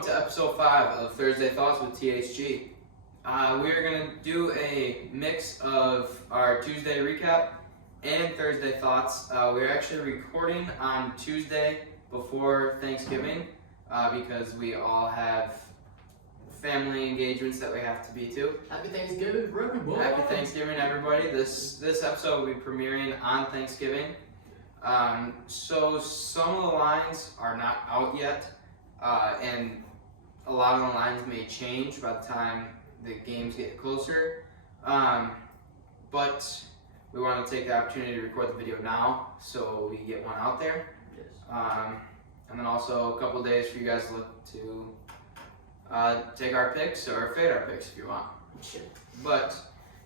welcome to episode 5 of Thursday Thoughts with THG. We're going to do a mix of our Tuesday recap and Thursday thoughts. We're actually recording on Tuesday before Thanksgiving because we all have family engagements that we have to be to. Happy Thanksgiving, everybody! Happy Thanksgiving, everybody. This episode will be premiering on Thanksgiving. So some of the lines are not out yet, and a lot of the lines may change by the time the games get closer. But we want to take the opportunity to record the video now so we get one out there. Yes. And then also a couple days for you guys to look to take our picks or fade our picks if you want. Shit. But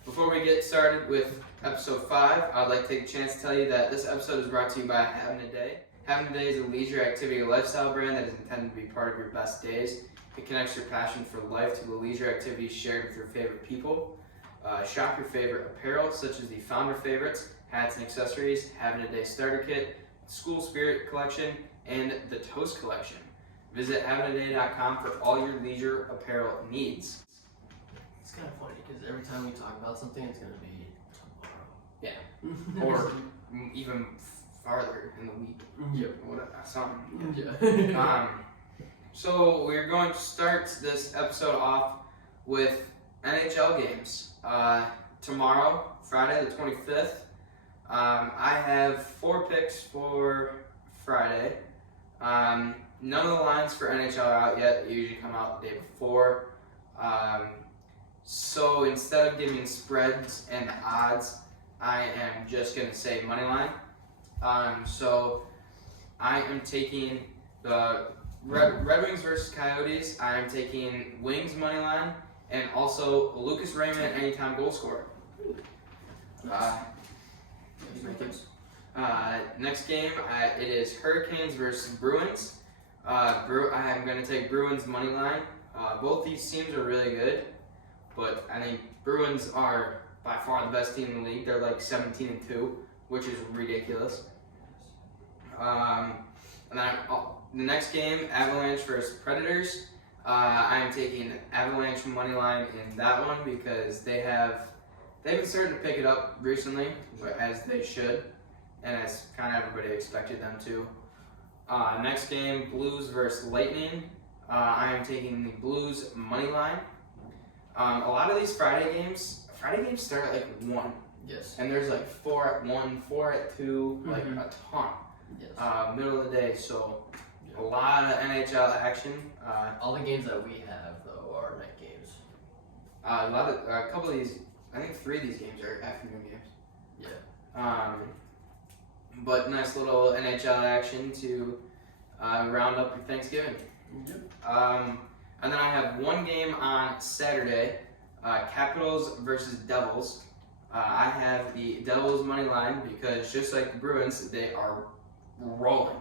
before we get started with episode 5, I'd like to take a chance to tell you that this episode is brought to you by Having a Day. Having a Day is a leisure activity lifestyle brand that is intended to be part of your best days. It connects your passion for life to the leisure activities shared with your favorite people. Shop your favorite apparel, such as the Founder Favorites, hats and accessories, Having a Day starter kit, School Spirit collection, and the Toast collection. Visit havingaday.com for all your leisure apparel needs. It's kind of funny because every time we talk about something, it's going to be tomorrow. Yeah. Or even farther in the week. Yeah. Whatever, something. Yeah. So we're going to start this episode off with NHL games. Tomorrow, Friday the 25th, I have 4 picks for Friday. None of the lines for NHL are out yet. They usually come out the day before. So instead of giving spreads and odds, I am just going to say money line. So I am taking the Red Wings versus Coyotes. I am taking Wings money line and also Lucas Raymond anytime goal scorer. Next game, it is Hurricanes versus Bruins. I'm going to take Bruins money line. Both these teams are really good, but I think Bruins are by far the best team in the league. They're like 17-2, which is ridiculous. And then the next game, Avalanche versus Predators. I am taking Avalanche money line in that one because they've been starting to pick it up recently, as they should, and as kind of everybody expected them to. Next game, Blues versus Lightning. I am taking the Blues money line. A lot of these Friday games start at like 1. Yes. And there's like 4 at 1, 4 at 2, like a ton. Yes. Middle of the day, so a lot of NHL action. All the games that we have, though, are night games. A couple of these, I think 3 of these games are afternoon games. Yeah. But nice little NHL action to round up your Thanksgiving. Yep. And then I have one game on Saturday, Capitals versus Devils. I have the Devils money line because just like the Bruins, they are rolling.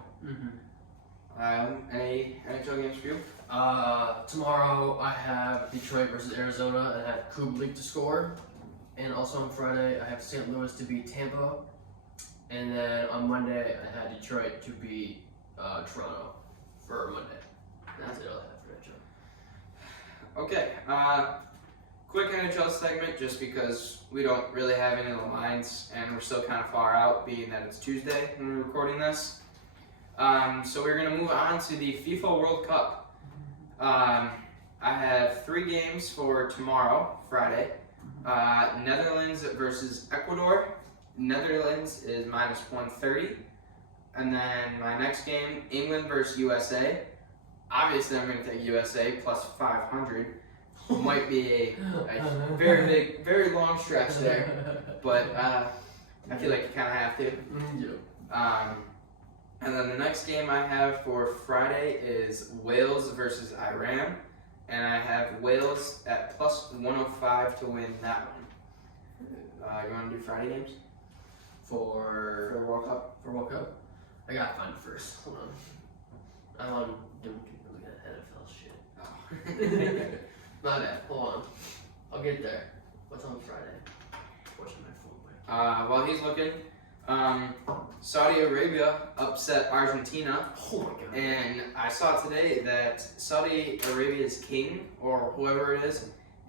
Any NHL games for you? Tomorrow I have Detroit versus Arizona and I have Kubalik to score. And also on Friday I have St. Louis to beat Tampa. And then on Monday I had Detroit to beat Toronto for Monday. That's it all I have for NHL. Okay, quick NHL segment just because we don't really have any of the lines and we're still kind of far out being that it's Tuesday when we're recording this. So we're going to move on to the FIFA World Cup. I have 3 games for tomorrow, Friday. Netherlands versus Ecuador. Netherlands is minus 130. And then my next game, England versus USA. Obviously, I'm going to take USA plus 500. Might be a very big, very long stretch there. But I feel like you kind of have to. Yeah. And then the next game I have for Friday is Wales versus Iran. And I have Wales at plus 105 to win that one. You want to do Friday games? For World Cup? For World Cup? I gotta find it first. Hold on. I'm on doing NFL shit. Oh. Not that. Hold on. I'll get there. What's on Friday? Watching my phone. While he's looking, Saudi Arabia upset Argentina. Oh my god. And I saw today that Saudi Arabia's king, or whoever it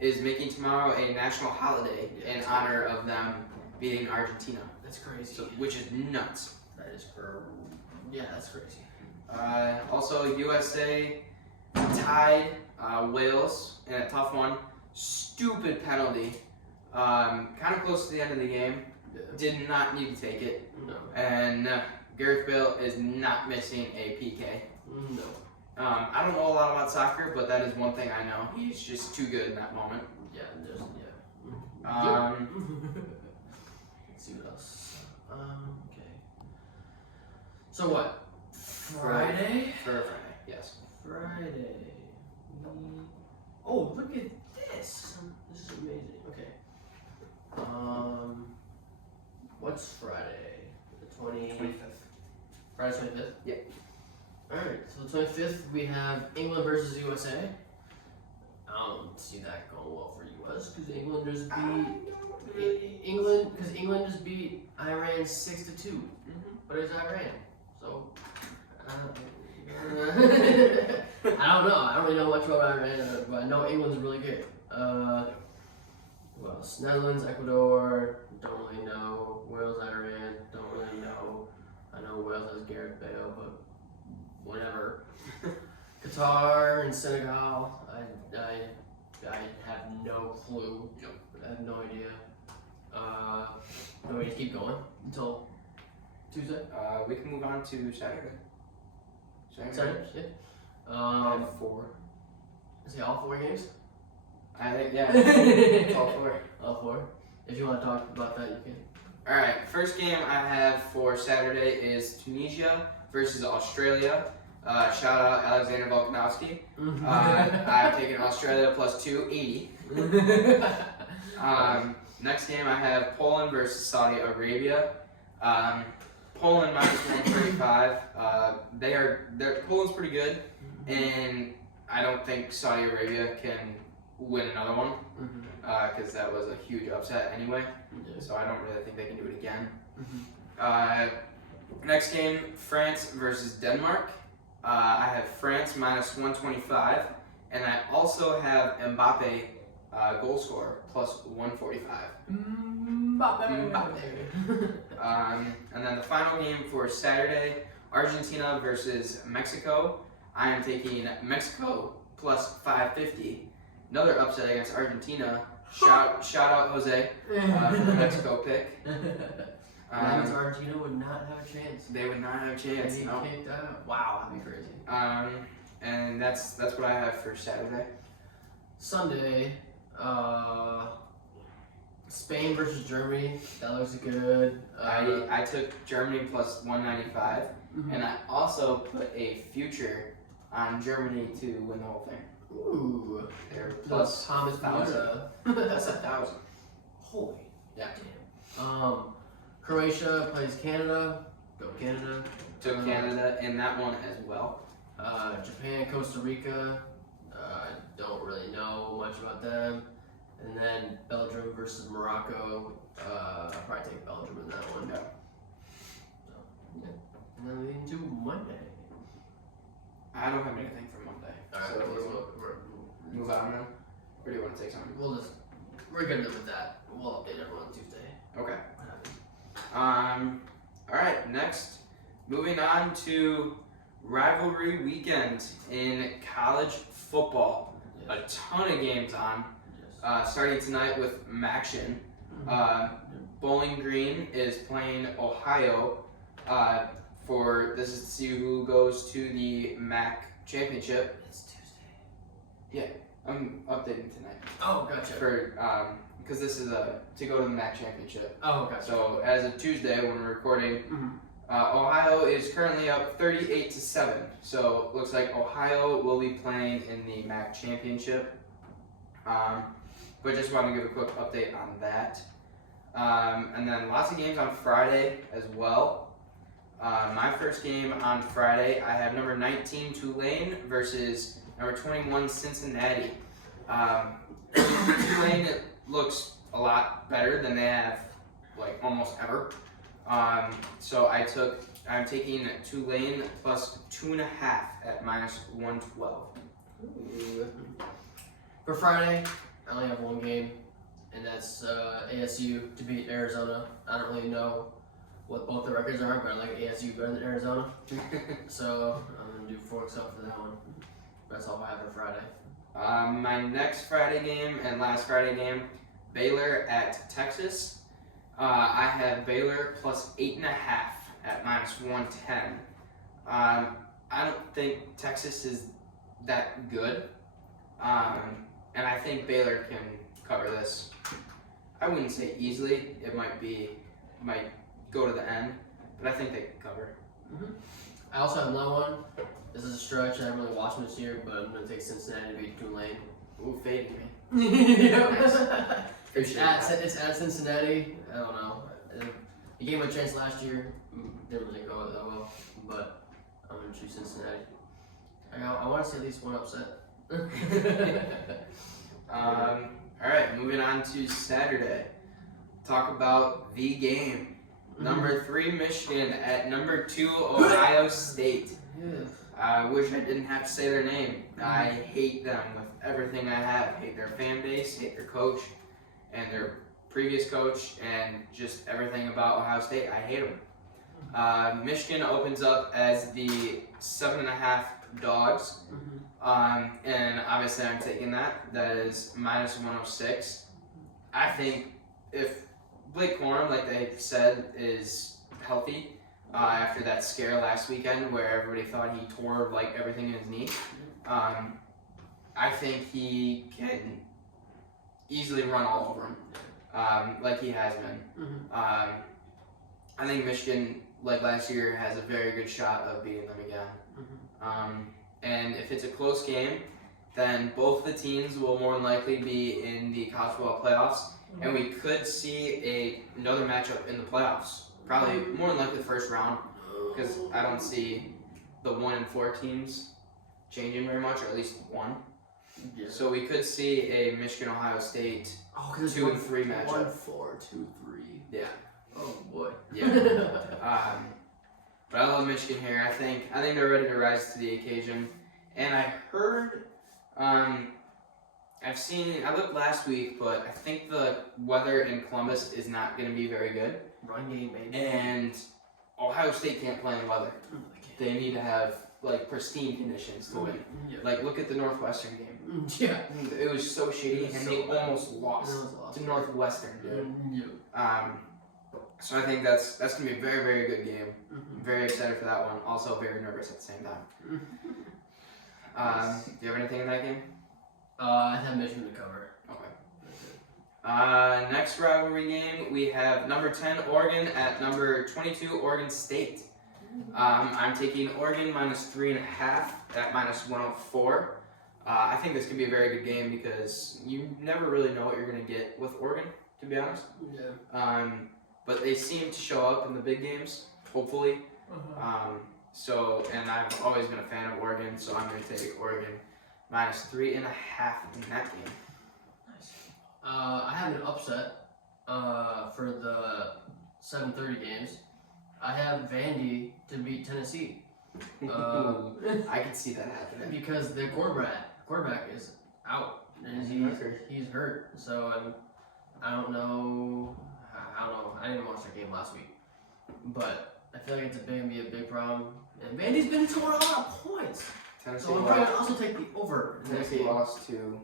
is making tomorrow a national holiday in honor of them beating Argentina. That's crazy. So, which is nuts. That is yeah, that's crazy. Also, USA tied Wales in a tough one. Stupid penalty. Kind of close to the end of the game. Yeah. Did not need to take it. No. And Gareth Bale is not missing a PK. No. I don't know a lot about soccer, but that is one thing I know. He's just too good in that moment. Yeah, there's Let's see what else. Okay. So what? Friday? For Friday, yes. Friday. Oh, look at this. This is amazing. Okay. What's Friday? The 25th. Friday 25th? Yeah. Alright, so the 25th we have England versus USA. I don't see that going well for US because England just beat England just beat Iran 6-2. But it's Iran, so I don't know. I don't really know much about Iran, but I know England's really good. Who else? Netherlands, Ecuador. Don't really know. Wales, Iran. Don't really know. I know Wales has Gareth Bale, but whatever. Qatar and Senegal. I have no clue. I have no idea. Do we just keep going until Tuesday? We can move on to Saturday. Saturday? Yeah. I have 4. Is it all 4 games? I think, yeah. It's all 4. All 4. If you want to talk about that, you can. Alright, first game I have for Saturday is Tunisia versus Australia. Shout out Alexander Volkanovski. I've taken Australia plus 280. Next game I have Poland versus Saudi Arabia. Poland minus 135. Poland's pretty good, and I don't think Saudi Arabia can win another one because that was a huge upset anyway. So I don't really think they can do it again. Next game, France versus Denmark. I have France minus 125, and I also have Mbappe goal scorer plus 145. And then the final game for Saturday, Argentina versus Mexico. I am taking Mexico plus 550. Another upset against Argentina. Shout out Jose for the Mexico pick. Argentina would not have a chance. They would not have a chance. They'd be kicked out. Wow, that'd be crazy. And that's what I have for Saturday. Sunday, Spain versus Germany. That looks good. I took Germany plus 195, and I also put a future on Germany to win the whole thing. Ooh. They're plus Thomas 1,000. That's 1,000. Holy. Yeah. Damn. Croatia plays Canada. Go Canada. Took Canada in that one as well. Japan, Costa Rica. Don't really know much about them. And then Belgium versus Morocco. I'll probably take Belgium in that one. Yeah. So, yeah. And then leading to Monday. I don't have anything for Monday. Alright, So we'll move on then? Or do you want to take something? We're good with that. We'll update everyone Tuesday. Okay. Alright, next. Moving on to rivalry weekend in college football. A ton of games on. Starting tonight with Maction. Bowling Green is playing Ohio this is to see who goes to the MAC championship. It's Tuesday. Yeah, I'm updating tonight. Oh, gotcha. Because this is to go to the MAC championship. Oh, gotcha. So as of Tuesday when we're recording, Ohio is currently up 38-7. So looks like Ohio will be playing in the MAC championship. But just want to give a quick update on that. And then lots of games on Friday as well. My first game on Friday, I have number 19 Tulane versus number 21 Cincinnati. Tulane looks a lot better than they have like almost ever. So I'm taking Tulane plus 2.5 at minus 112. Ooh. For Friday, I only have one game, and that's ASU to beat Arizona. I don't really know what both the records are, but I like ASU better than Arizona. So I'm gonna do forks up for that one. That's all I have for Friday. My next Friday game and last Friday game, Baylor at Texas. I have Baylor plus 8.5 at minus 110. I don't think Texas is that good, and I think Baylor can cover this. I wouldn't say easily. It might go to the end, but I think they can cover. Mm-hmm. I also have another one. This is a stretch. I haven't really watched them this year, but I'm gonna take Cincinnati to beat Tulane. Ooh, fading me. Yep. It's at Cincinnati. I don't know. The game I chanced last year didn't really go that well, but I'm gonna choose Cincinnati. I want to see at least one upset. All right, moving on to Saturday. Talk about the game. Number 3 Michigan at number 2 Ohio State. I wish I didn't have to say their name. I hate them with everything I have. Hate their fan base, hate their coach, and their previous coach, and just everything about Ohio State. I hate them. Michigan opens up as the 7.5 dogs, and obviously I'm taking that. That is minus 106. I think if Blake Corum, like they said, is healthy, after that scare last weekend where everybody thought he tore like everything in his knee. I think he can easily run all over him, like he has been. I think Michigan, like last year, has a very good shot of beating them again. And if it's a close game, then both the teams will more than likely be in the college football playoffs, and we could see another matchup in the playoffs. Probably more than likely the first round, because I don't see the 1 and 4 teams changing very much, or at least one. Yeah. So we could see a Michigan-Ohio State 2 and 3 matchup. 1, 4, 2, 3. Yeah. Oh boy. Yeah. But I love Michigan here. I think they're ready to rise to the occasion. And I heard, I looked last week, but I think the weather in Columbus is not going to be very good. Run game, baby. And Ohio State can't play in the weather. They need to have like pristine conditions to win. Yeah. Like look at the Northwestern game. Yeah. It was so shitty, and they almost lost to Northwestern, dude. Yeah. So I think that's gonna be a very, very good game. I'm very excited for that one. Also very nervous at the same time. Do you have anything in that game? I have Michigan to cover. Okay. Next rivalry game, we have number 10 Oregon at number 22 Oregon State. I'm taking Oregon minus 3.5 at minus 104. I think this could be a very good game because you never really know what you're going to get with Oregon, to be honest. Yeah. But they seem to show up in the big games, hopefully. And I've always been a fan of Oregon, so I'm going to take Oregon minus 3.5 in that game. Nice. I have an upset for the 7:30 games. I have Vandy to beat Tennessee. I can see that happening. Because their quarterback is out. And he's hurt. So I don't know. I didn't watch their game last week. But I feel like it's going to be a big problem. And Vandy's been scoring a lot of points. Tennessee So I'm probably going to also take the over. Tennessee lost to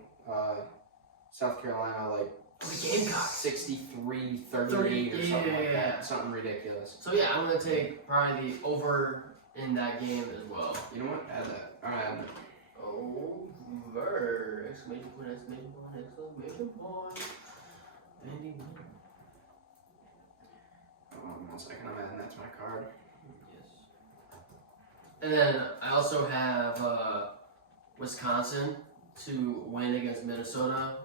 South Carolina like the Gamecocks. 63-38 or something like that. Something ridiculous. So yeah, I'm going to take probably the over in that game as well. You know what? Add that. All right, add that. Over! Exclamation point, exclamation point, exclamation point. Vandy win. Oh, 1 second. I'm adding that to my card. Yes. And then I also have Wisconsin to win against Minnesota.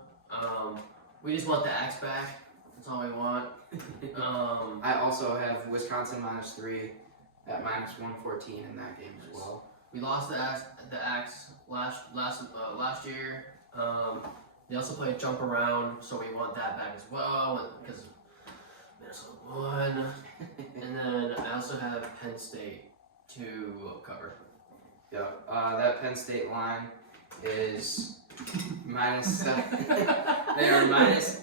We just want the Axe back. That's all we want. I also have Wisconsin minus 3 at minus 114 in that game as well. We lost the Axe last year. They also play jump around, so we want that back as well because Giants on 1. And then I also have Penn State to cover. Yeah, that Penn State line is minus. They are minus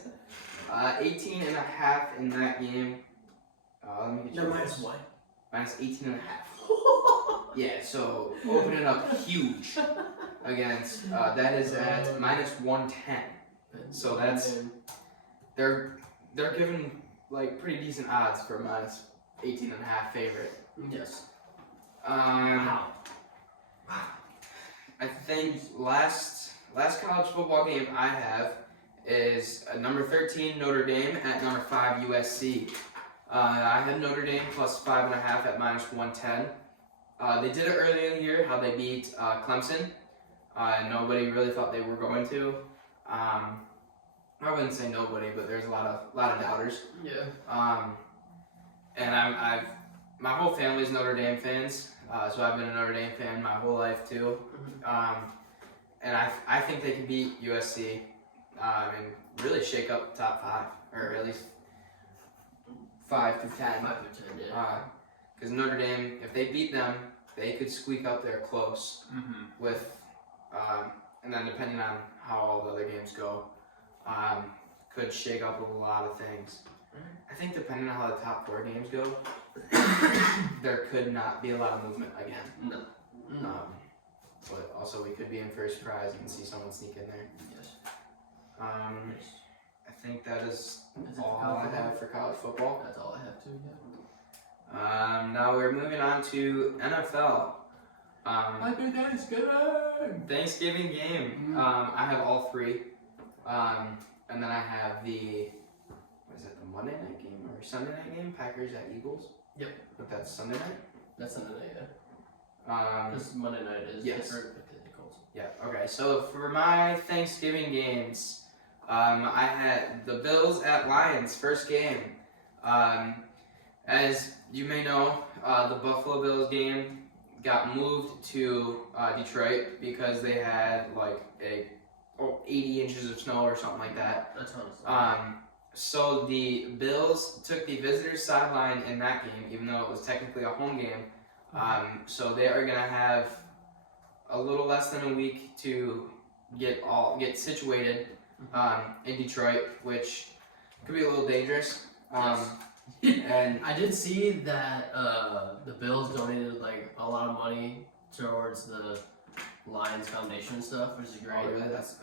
18 and a half in that game. Let me get No, you minus this. what? Minus 18 and a half. Yeah, so opening up huge against. That is at minus 110. So that's they're giving like pretty decent odds for minus 18 and a half favorite. Yes. Wow. I think last college football game I have is number 13 Notre Dame at number 5 USC. I had Notre Dame plus 5.5 at minus 110. They did it earlier in the year, how they beat Clemson. Nobody really thought they were going to. I wouldn't say nobody, but there's a lot of doubters. Yeah. And my whole family's Notre Dame fans, so I've been a Notre Dame fan my whole life too. And I think they can beat USC and really shake up the top 5, or at least 5 to 10. 5 to 10, yeah. Because Notre Dame, if they beat them, they could squeak up there close with, and then depending on how all the other games go, could shake up a lot of things. I think depending on how the top 4 games go, there could not be a lot of movement again. No. But also we could be in for a surprise and see someone sneak in there. Yes. I think that is all college I have for college football. That's all I have too, yeah. Now we're moving on to NFL. Happy Thanksgiving! Thanksgiving game. I have all 3. And then I have the Monday night game or Sunday night game? Packers at Eagles? Yep. But that's Sunday night? That's Sunday night, yeah. Because Monday night is different with the Colts. Yeah, okay. So for my Thanksgiving games, I had the Bills at Lions, first game. As you may know, the Buffalo Bills game got moved to Detroit because they had like 80 inches of snow or something like that. That's honestly. So the Bills took the visitors' sideline in that game, even though it was technically a home game. So they are gonna have a little less than a week to get situated in Detroit, which could be a little dangerous. And I did see that the Bills donated like a lot of money towards the Lions Foundation stuff, which is great. oh, really? That's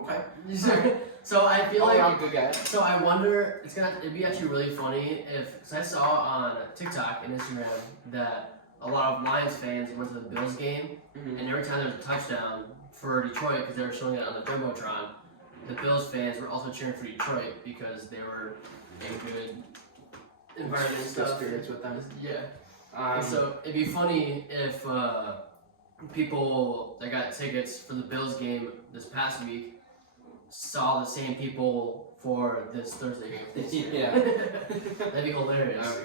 okay. So I feel like I'm a good guy. So I wonder, it'd be actually really funny because I saw on TikTok and Instagram that a lot of Lions fans went to the Bills game, and every time there was a touchdown for Detroit, because they were showing it on the Jumbotron, the Bills fans were also cheering for Detroit because they were in good environment and stuff. Spirits with them. Yeah. And so it'd be funny if people that got tickets for the Bills game this past week saw the same people for this Thursday game. Yeah. That'd be hilarious.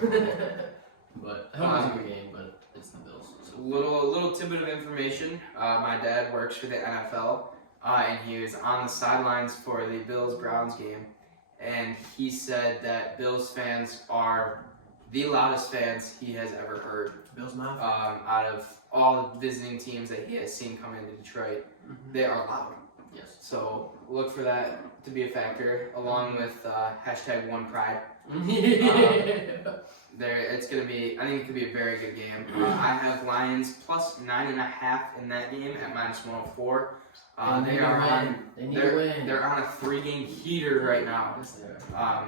But I hope it's a good game, but it's the Bills. So. Little tidbit of information. My dad works for the NFL, and he was on the sidelines for the Bills-Browns game, and he said that Bills fans are the loudest fans he has ever heard. Bills mouth. Out of all the visiting teams that he has seen come into Detroit, they are loud. Yes. So look for that to be a factor, along with #OnePride. It's gonna be. I think it could be a very good game. I have Lions plus 9.5 in that game at -104. They're on a 3-game heater right now. Yes, they are.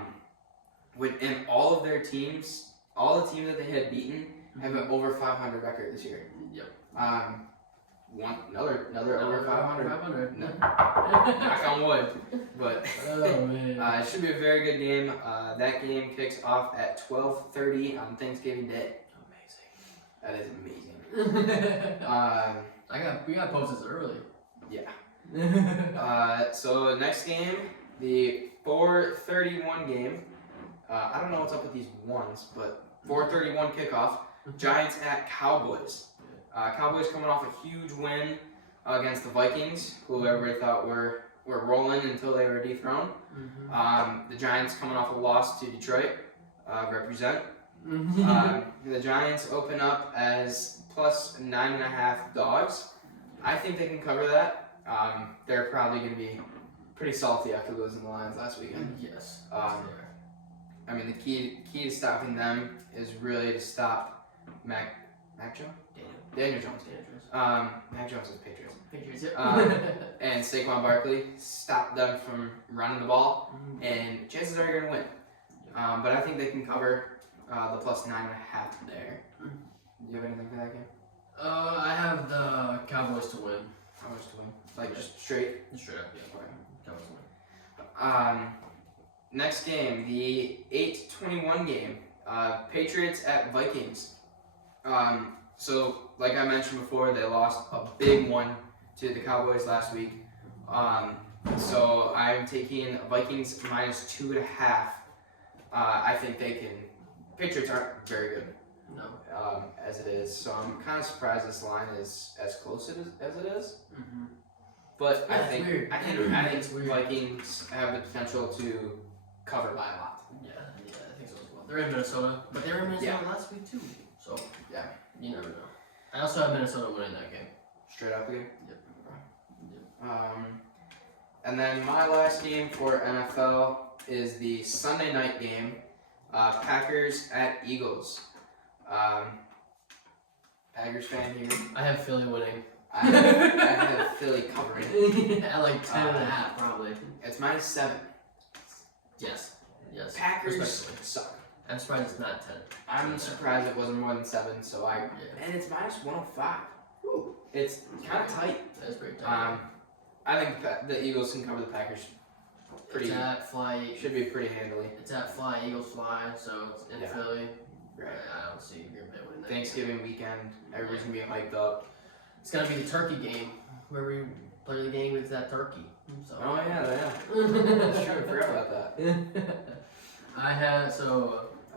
And all of their teams, all the teams that they had beaten, have an over 500 record this year. Yep. Another over 500. 500. No. Knock on wood. But Oh man. it should be a very good game. That game kicks off at 12:30 on Thanksgiving Day. Amazing. That is amazing. We got posted early. Yeah. So next game, the 4:31 game. I don't know what's up with these ones, but 4:31 kickoff. Giants at Cowboys. Cowboys coming off a huge win against the Vikings, who everybody thought were rolling until they were dethroned. The Giants coming off a loss to Detroit. represent. The Giants open up as plus 9.5 dogs. I think they can cover that. They're probably going to be pretty salty after losing the Lions last weekend. Yes. I mean, the key to stopping them is really to stop Mac Jones? Daniel Jones. Mac Jones is Patriots. Patriots, yeah. And Saquon Barkley, stop them from running the ball, and chances are you're going to win. But I think they can cover the plus 9.5 there. Do you have anything for that game? I have the Cowboys to win. Cowboys to win? Like just straight? Straight up, yeah. Okay. Cowboys to win. Next game, the 8:21 game, Patriots at Vikings. So, like I mentioned before, they lost a big one to the Cowboys last week. So I'm taking Vikings minus 2.5. I think they can. Patriots aren't very good. No. As it is, so I'm kind of surprised this line is as close as it is. Mm-hmm. But Yeah, I think it's weird. Vikings have the potential to cover by a lot. Yeah, I think so as well. They're in Minnesota, but they were in Minnesota last week too. So yeah, you never know. I also have Minnesota winning that game. Straight up again. Yep. And then my last game for NFL is the Sunday night game, Packers at Eagles. Packers fan here. I have Philly winning. I have Philly covering. At like 10.5 probably. It's -7. Yes. Packers suck. I'm surprised it's not 10. I'm surprised it wasn't more than 7. So and it's -105. Ooh. It's kind of tight. That's very tight. I think the Eagles can cover the Packers. It's at Fly. Should be pretty handily. It's at Fly. Eagles fly. So it's in Philly. Right. I don't see Green Bay winning that. Thanksgiving weekend. Everybody's gonna be hyped up. It's gonna be the turkey game where we play the game with that turkey. So. Oh yeah. That's true. I forgot about that.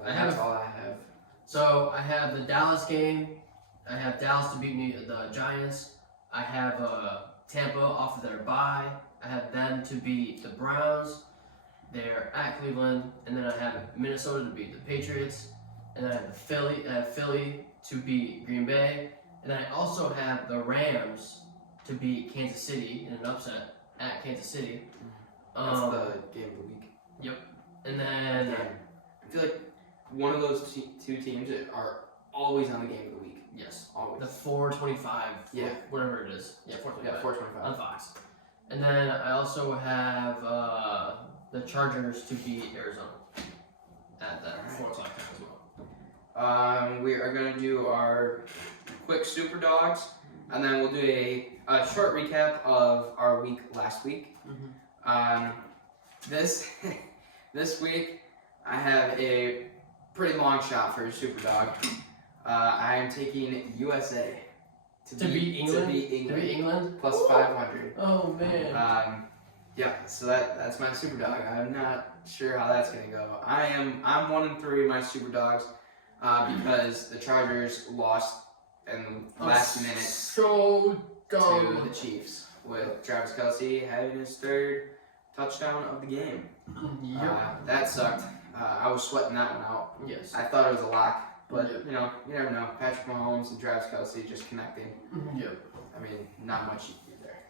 That's all I have. So I have the Dallas game. I have Dallas to beat the Giants. I have Tampa off of their bye. I have them to beat the Browns. They're at Cleveland, and then I have Minnesota to beat the Patriots, and then I have Philly to beat Green Bay, and then I also have the Rams to beat Kansas City in an upset at Kansas City. That's the game of the week. Yep. And then I feel like one of those two teams are always on the game of the week. Yes. Always. The 425. Yeah. Whatever it is. Yeah, 425. Yeah, 425. On Fox. And then I also have the Chargers to beat Arizona at that 4 o'clock time as well. We are going to do our quick super dogs, and then we'll do a short recap of our week last week. This week I have a pretty long shot for a super dog. I am taking USA to beat England plus 500. Oh man. So that's my super dog. I'm not sure how that's gonna go. I'm 1-3 my super dogs because the Chargers lost in the last minute so dumb to the Chiefs with Travis Kelce having his 3rd touchdown of the game. That sucked. I was sweating that one out. Yes. I thought it was a lock. But, you never know. Patrick Mahomes and Travis Kelce just connecting. Yep. I mean, not much you can do there.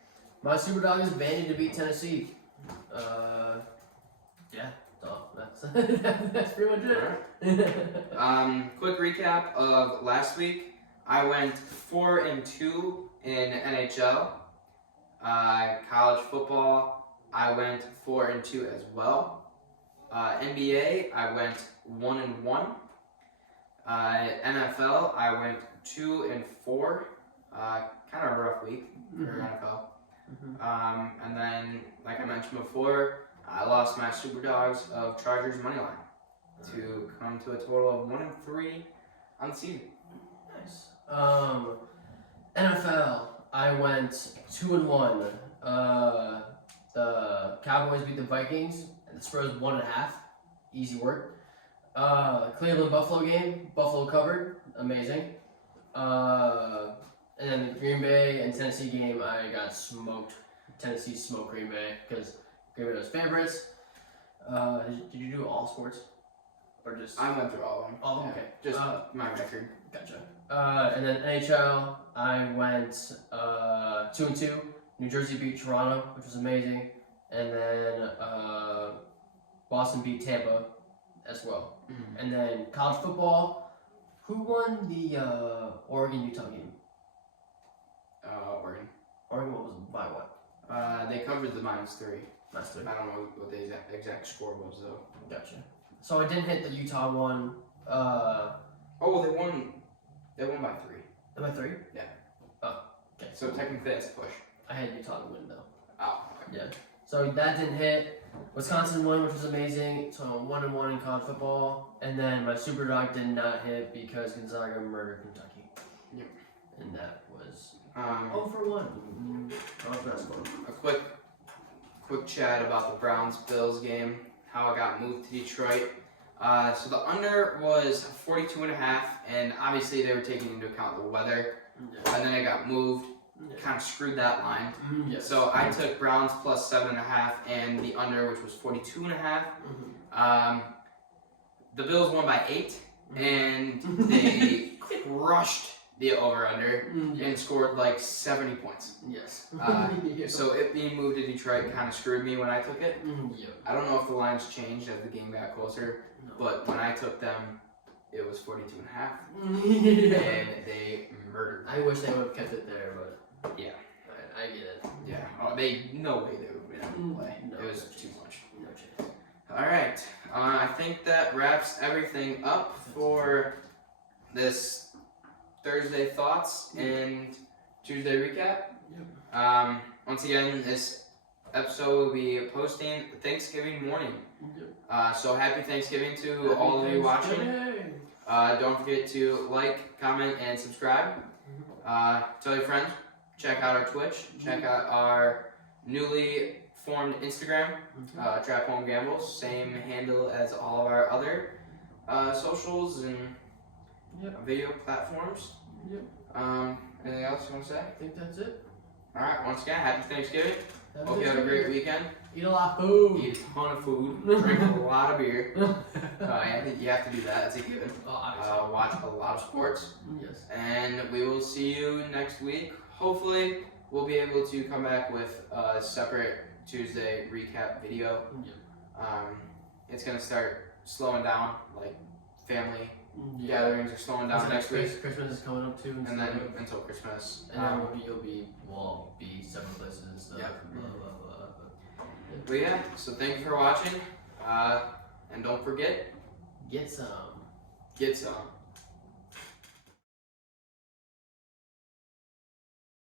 My super dog is Vandy to beat Tennessee. So that's pretty much it. Quick recap of last week. I went 4-2 in NHL. College football, I went 4-2 as well. NBA, I went 1-1. NFL, I went 2-4. Kind of a rough week for NFL. And then, like I mentioned before, I lost my super dogs of Chargers moneyline to come to a total of 1-3 on the season. Nice. NFL, I went 2-1. The Cowboys beat the Vikings, and the Spurs 1.5. Easy work. Cleveland Buffalo game, Buffalo covered, amazing. And then the Green Bay and Tennessee game, I got smoked. Tennessee smoked Green Bay because Green Bay was favorites. Did you do all sports? or just I went through all of them. all of them? Yeah, Okay. Just my record. Gotcha. And then NHL, I went 2-2. New Jersey beat Toronto, which was amazing, and then Boston beat Tampa as well. Mm-hmm. And then college football, who won the Oregon-Utah game? Oregon. Oregon was by what? They covered the -3. -3. I don't know what the exact score was though. Gotcha. So I didn't hit the Utah one. Oh, they won. They won by 3. Am I 3? Yeah. Oh, okay. So technically, it's a push. I had Utah to win though. Oh. Okay. Yeah. So that didn't hit. Wisconsin won, which was amazing. So I'm 1-1 in college football. And then my super dog did not hit because Gonzaga murdered Kentucky. Yep. And that was 0-1. A quick chat about the Browns-Bills game. How it got moved to Detroit. So the under was 42.5, and obviously they were taking into account the weather. Yeah. And then it got moved. Kind of screwed that line. Yes. So I took Browns plus 7.5 and the under, which was 42.5. The Bills won by 8, and they crushed the over/under and scored like 70 points. Yes. So it being moved to Detroit kind of screwed me when I took it. Yep. I don't know if the lines changed as the game got closer, but when I took them, it was 42.5, and they murdered. I wish they would have kept it there, but Yeah. I get it. Yeah. Oh, no way they would have been able to play. No, It was no too chance. much. No chance. All right. I think that wraps everything up for this Thursday thoughts and Tuesday recap. Yep. Once again, this episode will be posting Thanksgiving morning. Yep. So happy Thanksgiving to all of you watching. Don't forget to like, comment, and subscribe. Tell your friends. Check out our Twitch. Check out our newly formed Instagram, Trap Home Gambles. Same handle as all of our other socials and video platforms. Yep. Anything else you want to say? I think that's it. All right. Once again, happy Thanksgiving. Happy Hope you have a great Thanksgiving. weekend. Eat a lot of food. Eat a ton of food. Drink a lot of beer. I think you have to do that. That's a given. Watch a lot of sports. Yes. And we will see you next week. Hopefully, we'll be able to come back with a separate Tuesday recap video. It's going to start slowing down, like family gatherings are slowing down next week. Christmas is coming up too. And then until Christmas. And then we'll be several places and stuff. Yeah. Blah, blah, blah, blah. But yeah, so thank you for watching. And don't forget, Get some. get some.